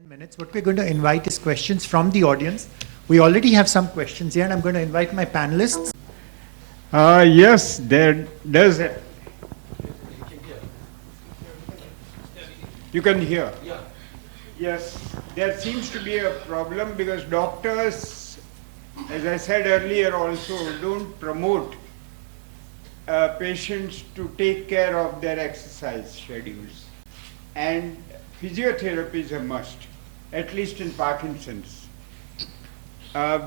10 minutes. What we're going to invite is questions from the audience. We already have some questions here, and I'm going to invite my panelists. Yes, there does. You can hear. Yeah. Yes, there seems to be a problem because doctors, as I said earlier also, don't promote patients to take care of their exercise schedules. And physiotherapy is a must, at least in Parkinson's.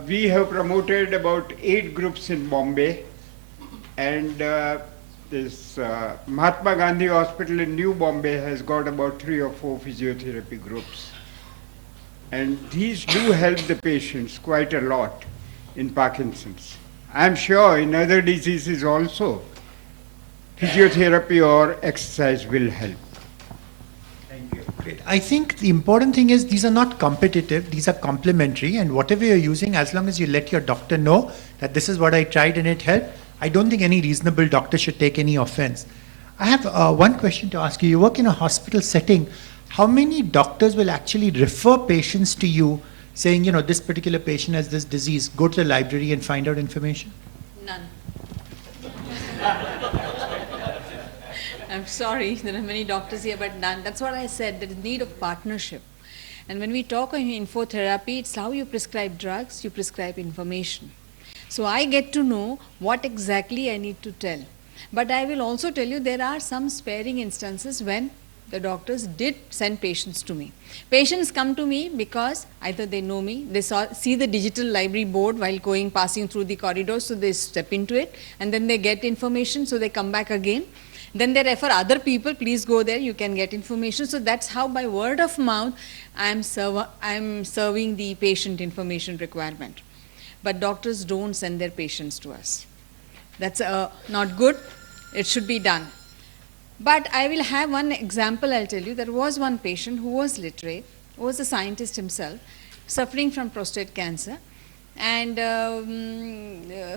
We have promoted about 8 groups in Bombay, and this Mahatma Gandhi Hospital in New Bombay has got about 3 or 4 physiotherapy groups. And these do help the patients quite a lot in Parkinson's. I'm sure in other diseases also, physiotherapy or exercise will help. Thank you. Great. I think the important thing is these are not competitive, these are complementary, and whatever you're using, as long as you let your doctor know that this is what I tried and it helped, I don't think any reasonable doctor should take any offense. I have one question to ask you. You work in a hospital setting. How many doctors will actually refer patients to you saying, you know, this particular patient has this disease, go to the library and find out information? None. I'm sorry, there are many doctors here, but none. That's what I said, there is need of partnership. And when we talk on infotherapy, it's how you prescribe drugs, you prescribe information. So I get to know what exactly I need to tell. But I will also tell you there are some sparing instances when the doctors did send patients to me. Patients come to me because either they know me, they see the digital library board while passing through the corridors, so they step into it, and then they get information, so they come back again. Then they refer other people, please go there, you can get information. So that's how by word of mouth I'm serving the patient information requirement. But doctors don't send their patients to us. That's not good, it should be done. But I will have one example, I'll tell you. There was one patient who was literate, who was a scientist himself, suffering from prostate cancer. And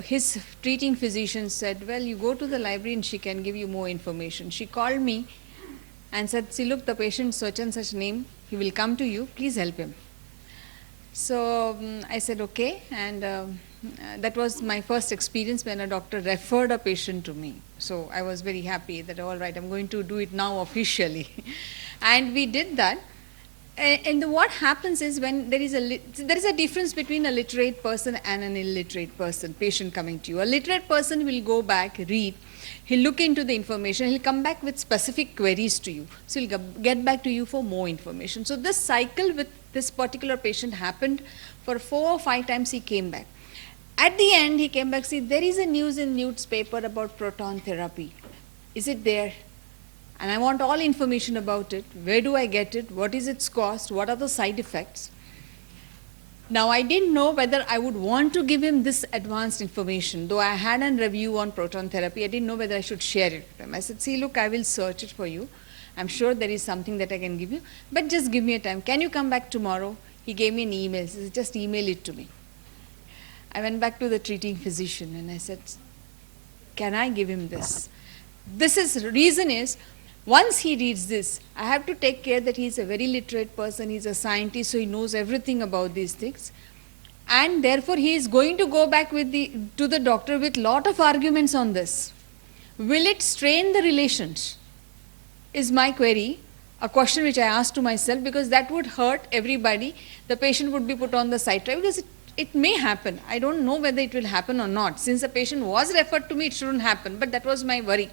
his treating physician said, well, you go to the library and she can give you more information. She called me and said, see, look, the patient such and such name, he will come to you, please help him. So I said, okay, and that was my first experience when a doctor referred a patient to me. So I was very happy that, all right, I'm going to do it now officially. And we did that. And what happens is when there is a difference between a literate person and an illiterate person, patient coming to you. A literate person will go back, read, he'll look into the information, he'll come back with specific queries to you. So he'll get back to you for more information. So this cycle with this particular patient happened for 4 or 5 times he came back. At the end, he came back, see, there is a news in newspaper about proton therapy. Is it there? And I want all information about it. Where do I get it? What is its cost? What are the side effects? Now, I didn't know whether I would want to give him this advanced information. Though I had a review on proton therapy, I didn't know whether I should share it with him. I said, see, look, I will search it for you. I'm sure there is something that I can give you, but just give me a time. Can you come back tomorrow? He gave me an email. He said, just email it to me. I went back to the treating physician and I said, can I give him this? Reason is, once he reads this, I have to take care that he's a very literate person, he's a scientist, so he knows everything about these things. And therefore, he is going to go back to the doctor with lot of arguments on this. Will it strain the relations? Is my query, a question which I asked to myself, because that would hurt everybody. The patient would be put on the side track, because it may happen. I don't know whether it will happen or not. Since the patient was referred to me, it shouldn't happen, but that was my worry.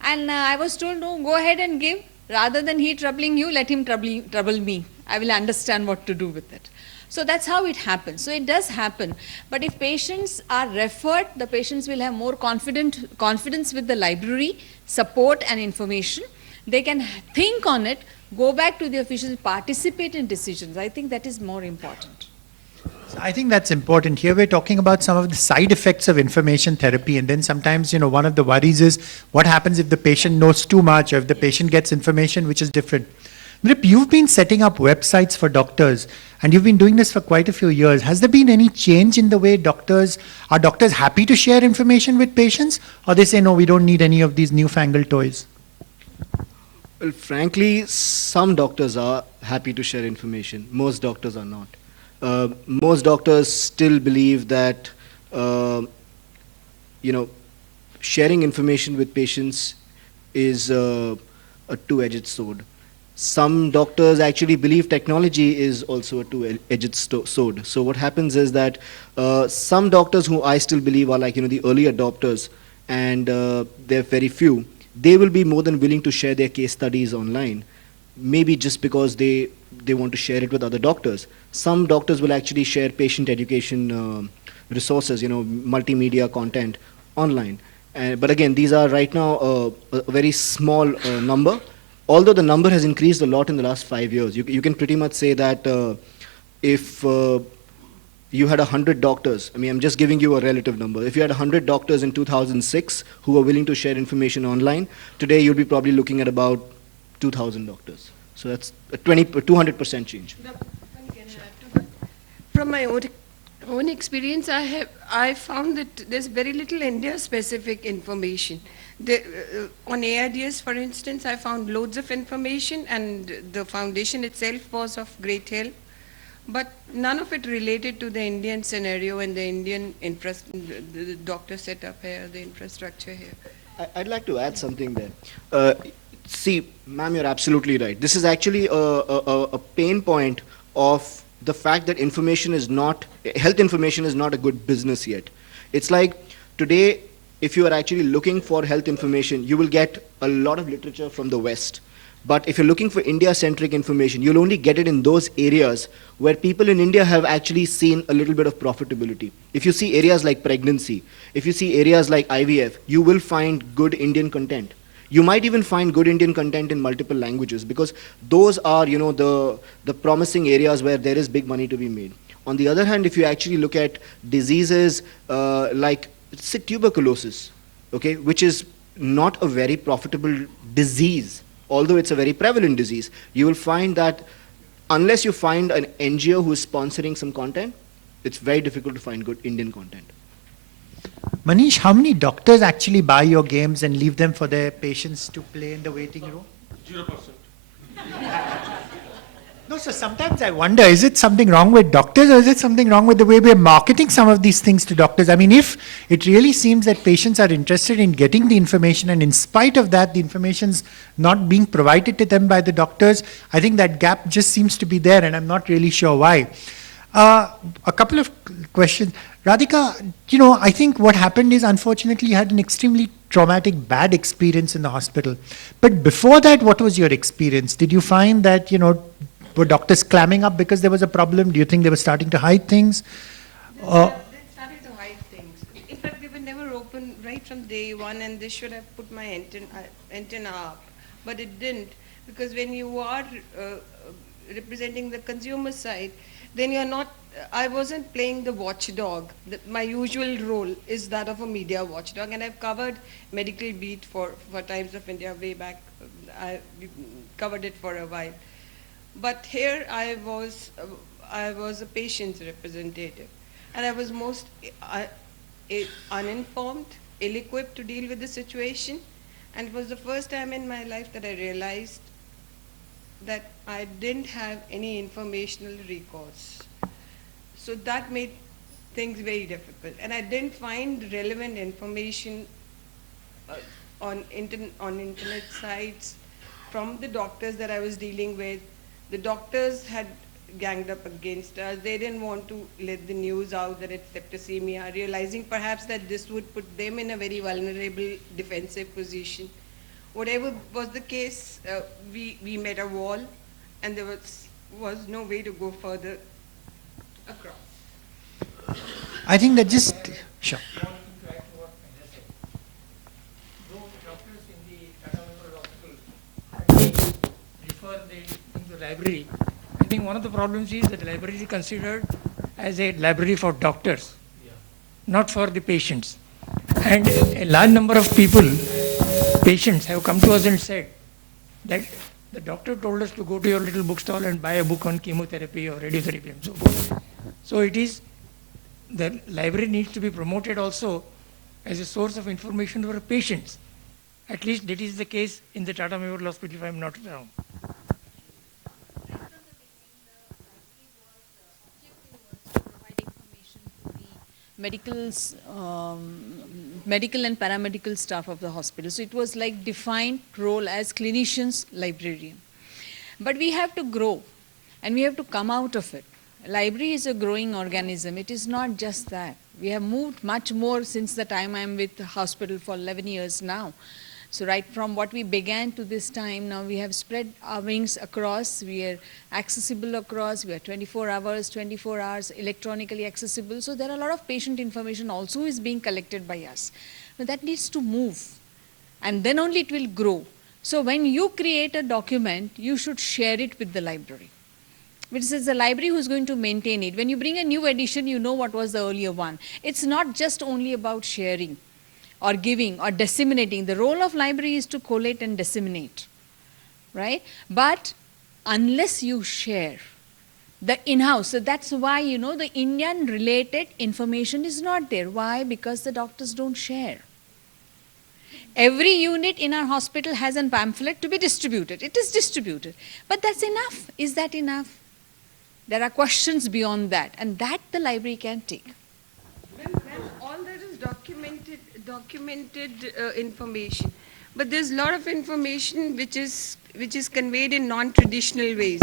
And I was told, no, go ahead and give. Rather than he troubling you, let him trouble me. I will understand what to do with it. So that's how it happens. So it does happen. But if patients are referred, the patients will have more confidence with the library, support and information. They can think on it, go back to the officials, participate in decisions. I think that is more important. I think that's important. Here we're talking about some of the side effects of information therapy, and then sometimes, you know, one of the worries is what happens if the patient knows too much or if the patient gets information which is different. Nrip, you've been setting up websites for doctors, and you've been doing this for quite a few years. Has there been any change in the way are doctors happy to share information with patients, or they say, no, we don't need any of these newfangled toys? Well, frankly, some doctors are happy to share information. Most doctors are not. Most doctors still believe that, you know, sharing information with patients is a two-edged sword. Some doctors actually believe technology is also a two-edged sword. So what happens is that some doctors who I still believe are like, the early adopters, and they're very few, they will be more than willing to share their case studies online, maybe just because they want to share it with other doctors. Some doctors will actually share patient education resources, multimedia content online. But again, these are right now a very small number, although the number has increased a lot in the last 5 years. You can pretty much say that if you had 100 doctors, I'm just giving you a relative number. If you had 100 doctors in 2006 who were willing to share information online, today you'll be probably looking at about 2,000 doctors. So that's a 200% change. From my own experience, I found that there's very little India-specific information. On AIDS, for instance, I found loads of information, and the foundation itself was of great help. But none of it related to the Indian scenario and the Indian the doctor setup here, the infrastructure here. I'd like to add something there. See, ma'am, you're absolutely right. This is actually a pain point of the fact that health information is not a good business yet. It's like today, if you are actually looking for health information, you will get a lot of literature from the West. But if you're looking for India-centric information, you'll only get it in those areas where people in India have actually seen a little bit of profitability. If you see areas like pregnancy, if you see areas like IVF, you will find good Indian content. You might even find good Indian content in multiple languages, because those are, the promising areas where there is big money to be made. On the other hand, if you actually look at diseases like, say, tuberculosis, okay, which is not a very profitable disease, although it's a very prevalent disease, you will find that unless you find an NGO who is sponsoring some content, it's very difficult to find good Indian content. Manish, how many doctors actually buy your games and leave them for their patients to play in the waiting room? 0%. No, so sometimes I wonder, is it something wrong with doctors, or is it something wrong with the way we're marketing some of these things to doctors? If it really seems that patients are interested in getting the information, and in spite of that, the information's not being provided to them by the doctors, I think that gap just seems to be there, and I'm not really sure why. A couple of questions. Radhika, I think what happened is, unfortunately, you had an extremely traumatic, bad experience in the hospital. But before that, what was your experience? Did you find that, were doctors clamming up because there was a problem? Do you think they were starting to hide things? They started to hide things. In fact, they were never open right from day one, and they should have put my antenna up. But it didn't, because when you are representing the consumer side, then you're not, I wasn't playing the watchdog. My usual role is that of a media watchdog, and I've covered medical beat for Times of India way back. I covered it for a while. But here I was a patient's representative, and I was most uninformed, ill-equipped to deal with the situation, and it was the first time in my life that I realized that I didn't have any informational recourse. So that made things very difficult, and I didn't find relevant information on internet sites from the doctors that I was dealing with. The doctors had ganged up against us. They didn't want to let the news out that it's septicemia, realizing perhaps that this would put them in a very vulnerable defensive position. Whatever was the case, we met a wall, and there was no way to go further across. I think that just, sure. One thing to add to what Meena said. Those doctors in the Tata Memorial Hospital refer the library. I think one of the problems is that the library is considered as a library for doctors, not for the patients. And a large number of patients have come to us and said that the doctor told us to go to your little bookstall and buy a book on chemotherapy or radiotherapy and so forth. So the library needs to be promoted also as a source of information for patients. At least that is the case in the Tata Memorial Hospital, if I am not wrong. medical and paramedical staff of the hospital. So it was like defined role as clinicians, librarian. But we have to grow and we have to come out of it. Library is a growing organism. It is not just that. We have moved much more since the time I'm with the hospital for 11 years now. So right from what we began to this time, now we have spread our wings across. We are accessible across. We are 24 hours electronically accessible. So there are a lot of patient information also is being collected by us. But that needs to move. And then only it will grow. So when you create a document, you should share it with the library. Which is the library who's going to maintain it. When you bring a new edition, you know what was the earlier one. It's not just only about sharing or giving or disseminating. The role of library is to collate and disseminate, right? But unless you share the in-house, so that's why, you know, the Indian related information is not there. Why? Because the doctors don't share. Every unit in our hospital has a pamphlet to be distributed. It is distributed. But that's enough. Is that enough? There are questions beyond that, and that the library can take. Ma'am, all that is documented information, but there's a lot of information which is conveyed in non-traditional ways.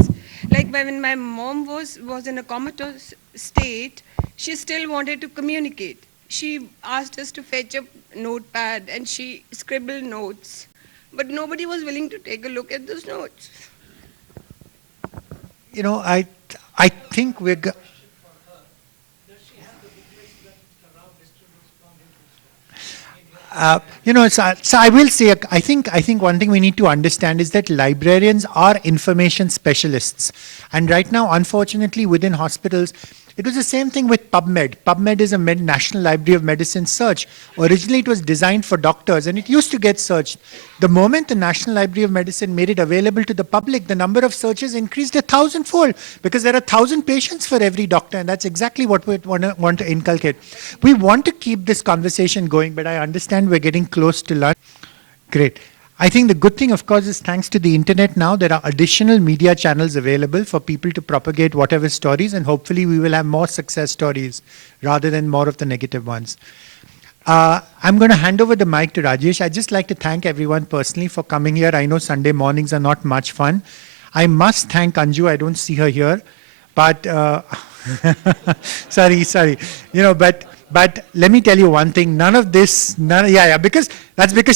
Like when my mom was in a comatose state, she still wanted to communicate. She asked us to fetch a notepad and she scribbled notes, but nobody was willing to take a look at those notes. You know, I think we're. You know, so I will say, I think one thing we need to understand is that librarians are information specialists. And right now, unfortunately, within hospitals, it was the same thing with PubMed. PubMed is a National Library of Medicine search. Originally, it was designed for doctors, and it used to get searched. The moment the National Library of Medicine made it available to the public, the number of searches increased 1,000-fold, because there are 1,000 patients for every doctor, and that's exactly what we want to inculcate. We want to keep this conversation going, but I understand we're getting close to lunch. Great. I think the good thing, of course, is thanks to the internet now, there are additional media channels available for people to propagate whatever stories, and hopefully we will have more success stories rather than more of the negative ones. I'm going to hand over the mic to Rajesh. I'd just like to thank everyone personally for coming here. I know Sunday mornings are not much fun. I must thank Anju. I don't see her here, but sorry. You know, but let me tell you one thing, because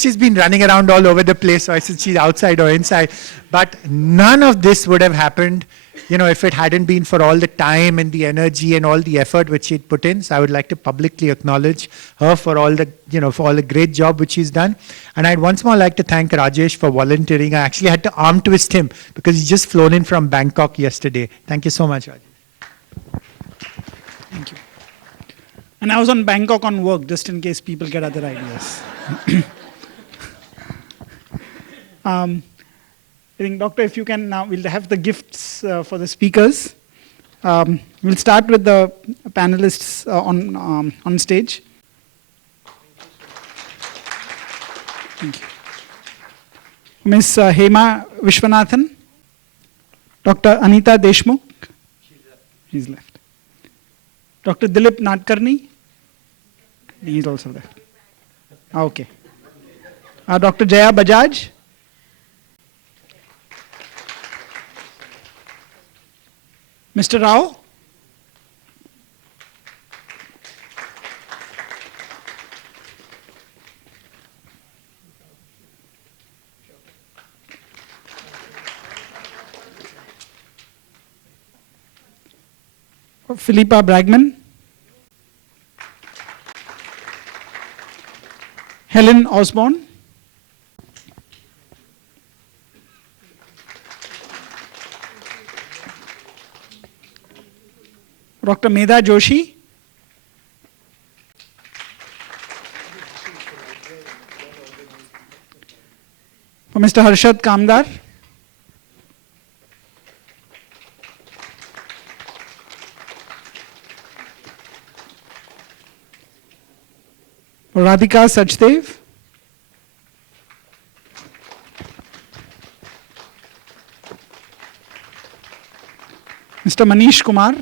she's been running around all over the place, so I said she's outside or inside. But none of this would have happened, you know, if it hadn't been for all the time and the energy and all the effort which she'd put in. So I would like to publicly acknowledge her for all the, you know, for all the great job which she's done. And I'd once more like to thank Rajesh for volunteering. I actually had to arm twist him because he's just flown in from Bangkok yesterday. Thank you so much, Rajesh. Thank you. And I was on Bangkok on work, just in case people get other ideas. I think, Doctor, if you can now, we'll have the gifts for the speakers. We'll start with the panelists on stage. Thank you. Ms. Hema Vishwanathan, Dr. Anita Deshmukh. She's left. Dr. Dilip Nadkarni. He's also left. Okay. Dr. Jaya Bajaj. Mr. Rao. Philippa Bragman. Helen Osborne. Dr. Medha Joshi. For Mr. Harshad Kamdar. Radhika Sachdev. Mr. Manish Kumar.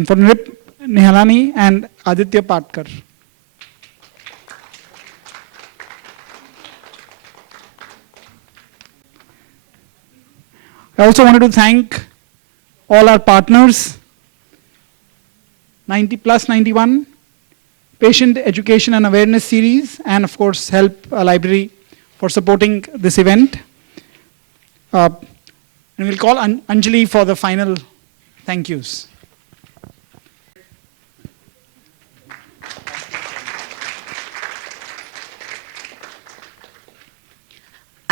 And for Nrip, Nihalani and Aditya Patkar. I also wanted to thank all our partners, 90 plus 91, Patient Education and Awareness Series, and of course Help Library for supporting this event. And we'll call Anjali for the final thank yous.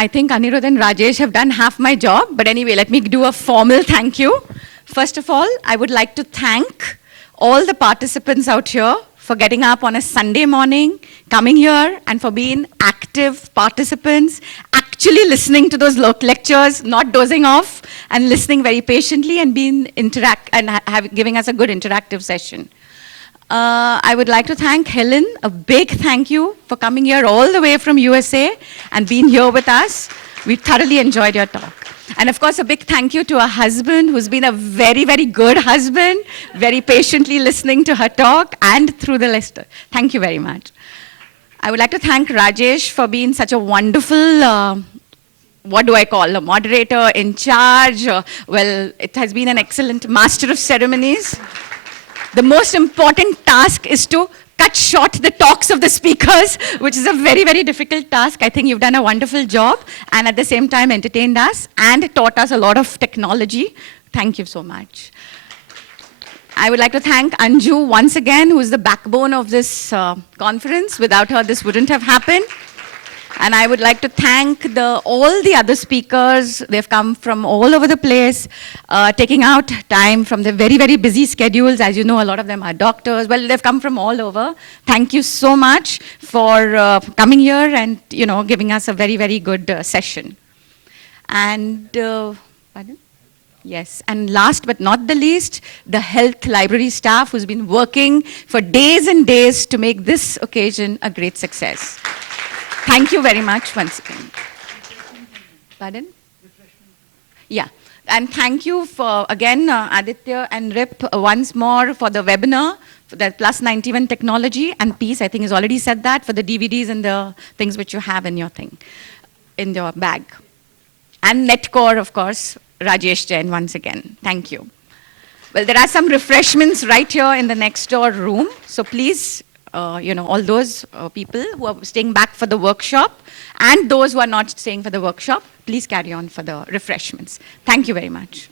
I think Anirudh and Rajesh have done half my job, but anyway, let me do a formal thank you. First of all, I would like to thank all the participants out here for getting up on a Sunday morning, coming here, and for being active participants, actually listening to those lectures, not dozing off, and listening very patiently and being giving us a good interactive session. I would like to thank Helen, a big thank you for coming here all the way from USA and being here with us. We thoroughly enjoyed your talk. And of course, a big thank you to her husband, who's been a very, very good husband, very patiently listening to her talk and through the lecture. Thank you very much. I would like to thank Rajesh for being such a wonderful, what do I call, a moderator in charge. Well, it has been an excellent master of ceremonies. The most important task is to cut short the talks of the speakers, which is a very, very difficult task. I think you've done a wonderful job and at the same time entertained us and taught us a lot of technology. Thank you so much. I would like to thank Anju once again, who is the backbone of this conference. Without her, this wouldn't have happened. And I would like to thank all the other speakers. They've come from all over the place, taking out time from their very, very busy schedules. As you know, a lot of them are doctors. Well, they've come from all over. Thank you so much for coming here and giving us a very, very good session. And, pardon? Yes, and last but not the least, the health library staff who's been working for days and days to make this occasion a great success. Thank you very much once again. Pardon? Yeah, and thank you for, again, Aditya and Rip once more for the webinar, for the Plus 91 technology, and Peace, I think, has already said that, for the DVDs and the things which you have in your in your bag. And Netcore, of course, Rajesh Jain once again. Thank you. Well, there are some refreshments right here in the next door room, so please, all those people who are staying back for the workshop and those who are not staying for the workshop, please carry on for the refreshments. Thank you very much.